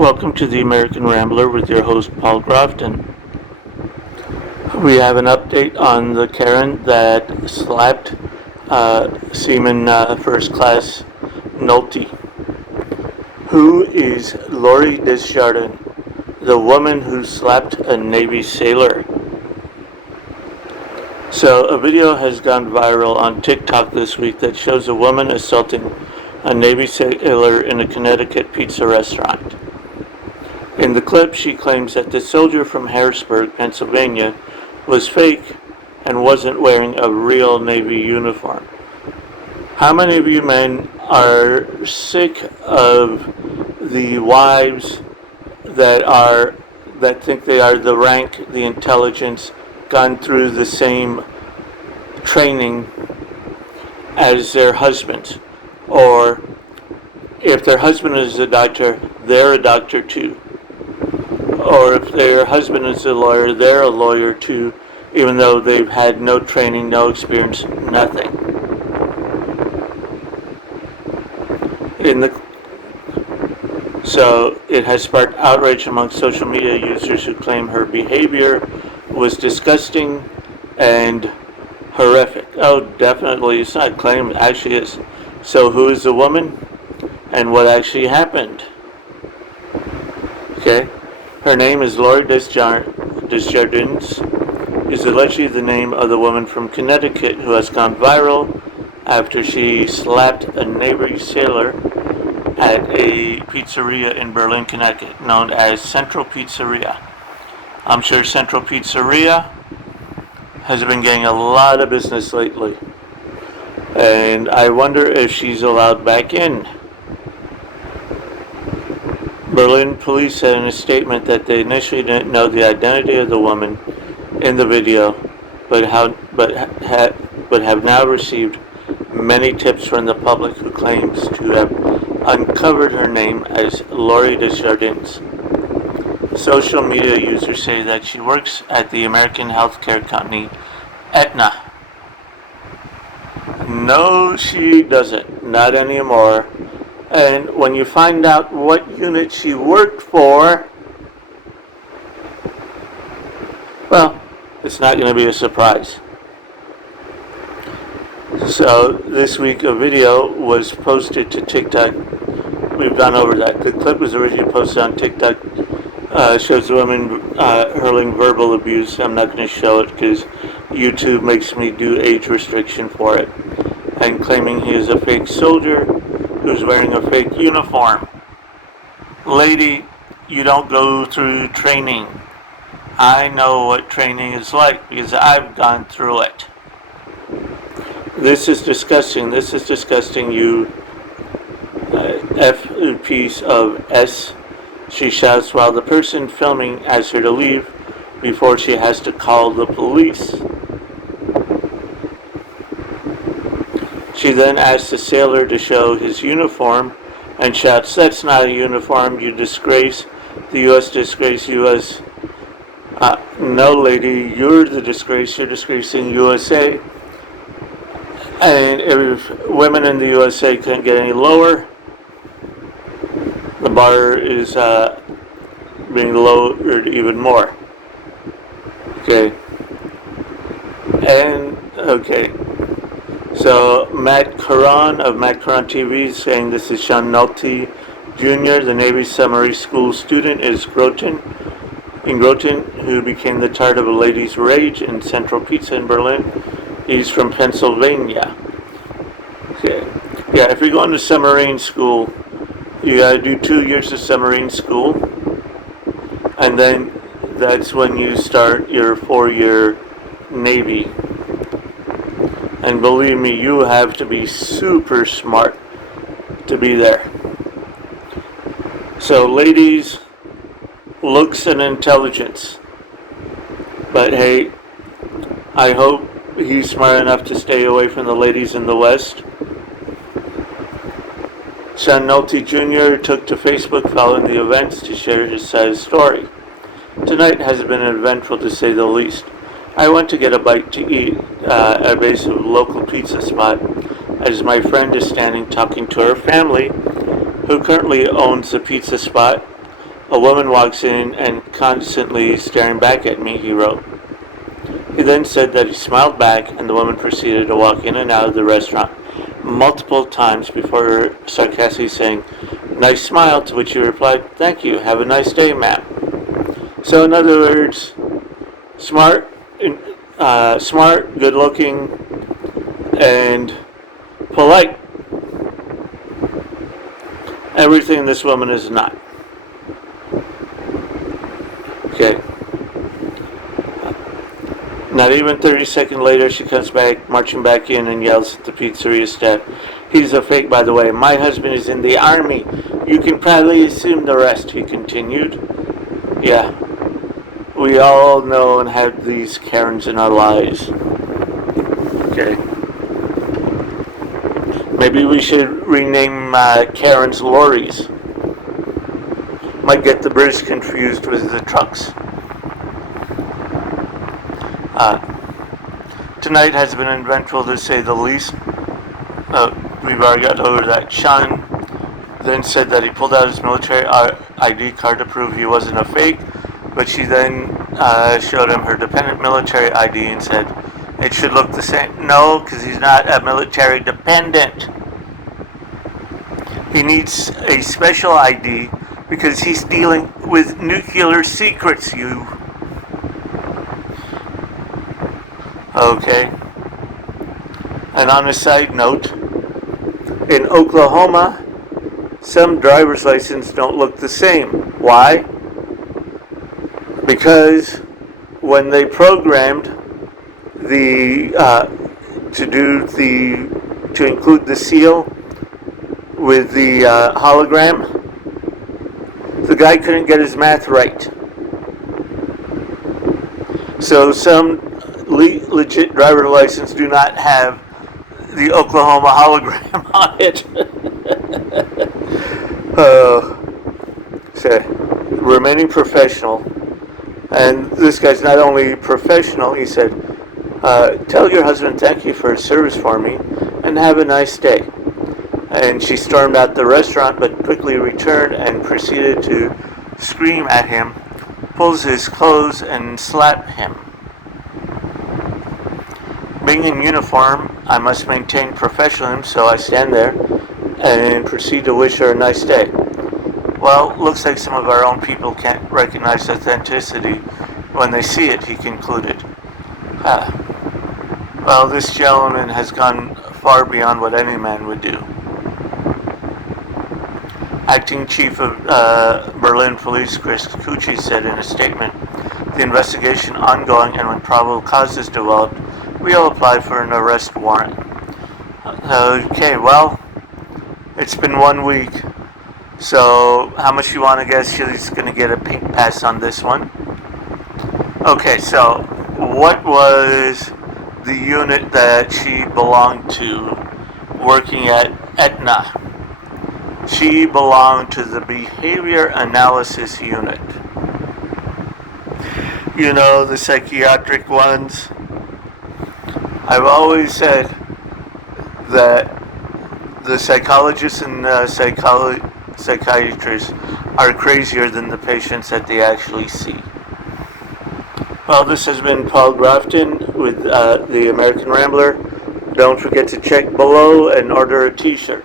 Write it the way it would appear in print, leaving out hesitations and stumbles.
Welcome to the American Rambler with your host Paul Grofton. We have an update on the Karen that slapped Seaman First Class Nolte. Who is Lori Desjardins, the woman who slapped a Navy sailor? So a video has gone viral on TikTok this week that shows a woman assaulting a Navy sailor in a Connecticut pizza restaurant. In the clip, she claims that the soldier from Harrisburg, Pennsylvania, was fake and wasn't wearing a real Navy uniform. How many of you men are sick of the wives that think they are the rank, the intelligence, gone through the same training as their husbands? Or if their husband is a doctor, they're a doctor too. Or if their husband is a lawyer, they're a lawyer too, even though they've had no training, no experience, nothing. So it has sparked outrage among social media users who claim her behavior was disgusting and horrific. Oh, definitely, it's not claim, it actually is. So who is the woman and what actually happened? Okay. Her name is Lori Desjardins, is allegedly the name of the woman from Connecticut who has gone viral after she slapped a Navy sailor at a pizzeria in Berlin, Connecticut, known as Central Pizzeria. I'm sure Central Pizzeria has been getting a lot of business lately, and I wonder if she's allowed back in. Berlin police said in a statement that they initially didn't know the identity of the woman in the video, but have now received many tips from the public who claims to have uncovered her name as Lori Desjardins. Social media users say that she works at the American healthcare company Aetna. No, she doesn't. Not anymore. And when you find out what unit she worked for, well, it's not going to be a surprise. So this week a video was posted to TikTok. We've gone over that. The clip was originally posted on TikTok. Shows a woman hurling verbal abuse. I'm not going to show it because YouTube makes me do age restriction for it. And claiming he is a fake soldier who's wearing a fake uniform. Lady, you don't go through training. I know what training is like because I've gone through it. This is disgusting. This is disgusting, you F piece of S, she shouts while the person filming asks her to leave before she has to call the police. She then asks the sailor to show his uniform and shouts, "That's not a uniform, you disgrace, the U.S. disgrace, U.S. No, lady, you're the disgrace, you're disgracing USA. And if women in the USA couldn't get any lower, the bar is being lowered even more." Okay. And, okay. So Matt Caron of Matt Caron TV is saying this is Sean Nolte Jr., the Navy Summary School student in Groton, who became the target of a lady's rage in Central Pizza in Berlin. He's from Pennsylvania. Okay. Yeah, if you're going to submarine school, you gotta do 2 years of submarine school, and then that's when you start your 4-year Navy. And believe me, you have to be super smart to be there. So ladies, looks and intelligence. But hey, I hope he's smart enough to stay away from the ladies in the West. Sean Nolte Jr. took to Facebook following the events to share his sad story. Tonight has been eventful to say the least. I went to get a bite to eat at a base of a local pizza spot as my friend is standing talking to her family, who currently owns the pizza spot, A woman walks in and constantly staring back at me, he wrote. He then said that he smiled back, and the woman proceeded to walk in and out of the restaurant multiple times before sarcastically saying, "Nice smile," to which he replied, "Thank you, have a nice day, ma'am." So in other words, smart, good looking, and polite. Everything this woman is not. Okay. Not even 30 seconds later, she comes back, marching back in, and yells at the pizzeria staff. "He's a fake, by the way. My husband is in the army. You can probably assume the rest," he continued. Yeah. We all know and have these Karens in our lives. Okay. Maybe we should rename Karen's lorries. Might get the British confused with the trucks. Tonight has been eventful to say the least. We've already got over that. Sean then said that he pulled out his military ID card to prove he wasn't a fake, but she then showed him her dependent military ID and said, "It should look the same." No, because he's not a military dependent. He needs a special ID because he's dealing with nuclear secrets, you. Okay. And on a side note, in Oklahoma, some driver's licenses don't look the same. Why? Because when they programmed to include the seal with the hologram, the guy couldn't get his math right. So some legit driver license do not have the Oklahoma hologram on it. So, remaining professional. And this guy's not only professional, he said, "Tell your husband thank you for his service for me and have a nice day." And she stormed out the restaurant but quickly returned and proceeded to scream at him, pulls his clothes, and slap him. Being in uniform, I must maintain professionalism, so I stand there and proceed to wish her a nice day. Well, looks like some of our own people can't recognize authenticity when they see it, he concluded. Well, this gentleman has gone far beyond what any man would do. Acting Chief of Berlin Police Chris Cucci said in a statement, "The investigation ongoing, and when probable cause is developed, we'll apply for an arrest warrant." Okay, well, it's been 1 week. So, how much you want to guess she's going to get a pink pass on this one? Okay, so, what was the unit that she belonged to working at Aetna? She belonged to the Behavior Analysis Unit. You know, the psychiatric ones. I've always said that the psychologists and psychiatrists are crazier than the patients that they actually see. Well, this has been Paul Grafton with the American Rambler. Don't forget to check below and order a t-shirt.